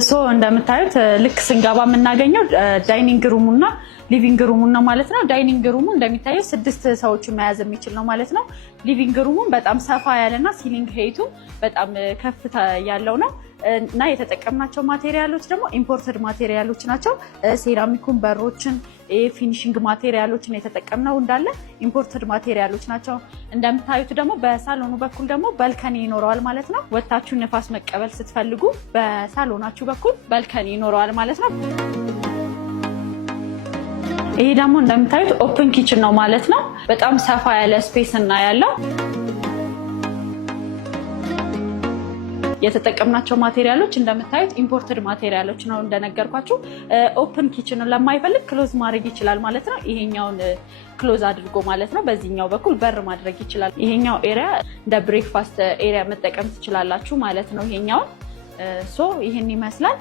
ሶ እንደምታዩት ልክ ስንገባ የምናገኘው ዳይኒንግ ሩሙና ሊቪንግ ሩሙን ነው ማለት ነው። ዳይኒንግ ሩሙ እንደሚታየው 6 ሰዎችን መያዝ የሚችል ነው ማለት ነው። ሊቪንግ ሩሙን በጣም ሰፋ ያለና ሲሊንግ ሄይቱ በጣም ከፍታ ያለው ነው እና የተጠቀምናቸው ማቴሪያሎች ደግሞ ኢምፖርትድ ማቴሪያሎች ናቸው። ሴራሚኩን፣ በሮችን፣ ፊኒሺንግ ማቴሪያሎችን የተጠቀምነው እንዳለ ኢምፖርትድ ማቴሪያሎች ናቸው። እንደምታዩት ደግሞ በሳሎኑ በኩል ደግሞ በልከኒ ይኖረዋል ማለት ነው። ወታችሁ ንፋስ መቀበል ስትፈልጉ በሳሎናችሁ በኩል በልከኒ ይኖረዋል ማለት ነው። ይሄ ደግሞ እንደምታዩት ኦፕን ኪችን ነው ማለት ነው። በጣም ሰፋ ያለ ስፔስ እና ያለው የተጠቀምናቸው ማቴሪያሎች እንደምታዩት ኢምፖርትድ ማቴሪያሎች ነው እንደነገርኳችሁ። ኦፕን ኪችኑን ለማይፈልግ ክሎዝ ማድረግ ይችላል ማለት ነው። ይሄኛውን ክሎዝ አድርጎ ማለት ነው በዚህኛው በኩል በር ማድረግ ይችላል። ይሄኛው ኤሪያ እንደ ብሬክፋስት ኤሪያ መጠቀም ትችላላችሁ ማለት ነው። ይሄኛውን ሶ ይሄን ይመስላል።